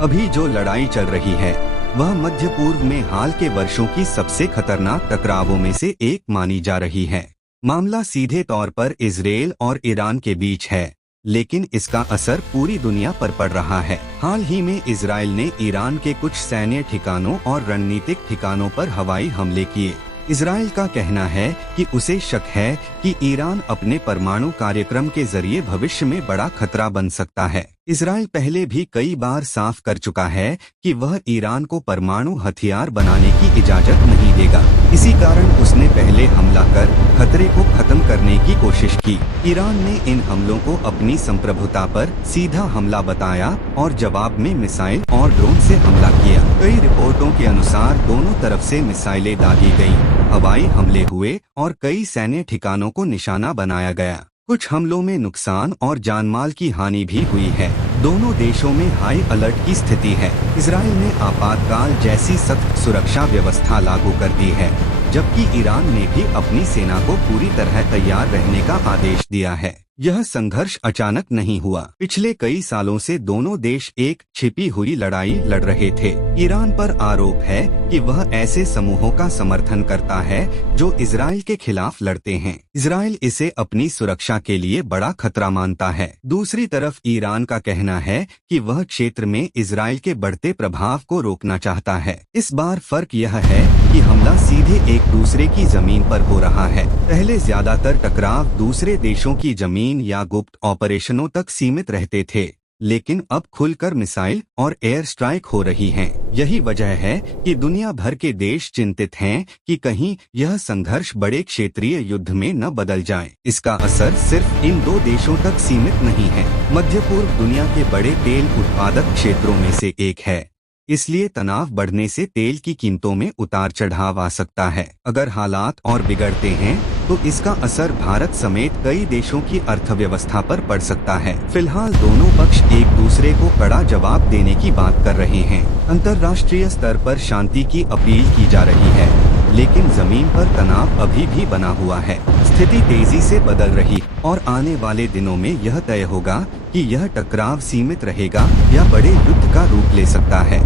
अभी जो लड़ाई चल रही है वह मध्य पूर्व में हाल के वर्षों की सबसे खतरनाक टकरावों में से एक मानी जा रही है। मामला सीधे तौर पर इजरायल और ईरान के बीच है, लेकिन इसका असर पूरी दुनिया पर पड़ रहा है। हाल ही में इजरायल ने ईरान के कुछ सैन्य ठिकानों और रणनीतिक ठिकानों पर हवाई हमले किए। इजरायल का कहना है कि उसे शक है कि ईरान अपने परमाणु कार्यक्रम के जरिए भविष्य में बड़ा खतरा बन सकता है। इजरायल पहले भी कई बार साफ कर चुका है कि वह ईरान को परमाणु हथियार बनाने की इजाजत नहीं देगा। इसी कारण उसने पहले हमला कर खतरे को खत्म करने की कोशिश की। ईरान ने इन हमलों को अपनी संप्रभुता पर सीधा हमला बताया और जवाब में मिसाइल और ड्रोन से हमला किया। कई रिपोर्टों के अनुसार दोनों तरफ से मिसाइलें दागी गईं, हवाई हमले हुए और कई सैन्य ठिकानों को निशाना बनाया गया। कुछ हमलों में नुकसान और जानमाल की हानि भी हुई है। दोनों देशों में हाई अलर्ट की स्थिति है। इजरायल ने आपातकाल जैसी सख्त सुरक्षा व्यवस्था लागू कर दी है, जबकि ईरान ने भी अपनी सेना को पूरी तरह तैयार रहने का आदेश दिया है। यह संघर्ष अचानक नहीं हुआ। पिछले कई सालों से दोनों देश एक छिपी हुई लड़ाई लड़ रहे थे। ईरान पर आरोप है कि वह ऐसे समूहों का समर्थन करता है जो इजरायल के खिलाफ लड़ते हैं। इजरायल इसे अपनी सुरक्षा के लिए बड़ा खतरा मानता है। दूसरी तरफ ईरान का कहना है कि वह क्षेत्र में इजरायल के बढ़ते प्रभाव को रोकना चाहता है। इस बार फर्क यह है कि हमला सीधे एक दूसरे की जमीन पर हो रहा है। पहले ज्यादातर टकराव दूसरे देशों की जमीन या गुप्त ऑपरेशनों तक सीमित रहते थे, लेकिन अब खुलकर मिसाइल और एयर स्ट्राइक हो रही हैं। यही वजह है कि दुनिया भर के देश चिंतित हैं कि कहीं यह संघर्ष बड़े क्षेत्रीय युद्ध में न बदल जाए। इसका असर सिर्फ इन दो देशों तक सीमित नहीं है। मध्य पूर्व दुनिया के बड़े तेल उत्पादक क्षेत्रों में से एक है, इसलिए तनाव बढ़ने से तेल की कीमतों में उतार चढ़ाव आ सकता है। अगर हालात और बिगड़ते हैं तो इसका असर भारत समेत कई देशों की अर्थव्यवस्था पर पड़ सकता है। फिलहाल दोनों पक्ष एक दूसरे को कड़ा जवाब देने की बात कर रहे हैं। अंतर्राष्ट्रीय स्तर पर शांति की अपील की जा रही है, लेकिन जमीन पर तनाव अभी भी बना हुआ है। स्थिति तेजी से बदल रही और आने वाले दिनों में यह तय होगा कि यह टकराव सीमित रहेगा या बड़े युद्ध का रूप ले सकता है।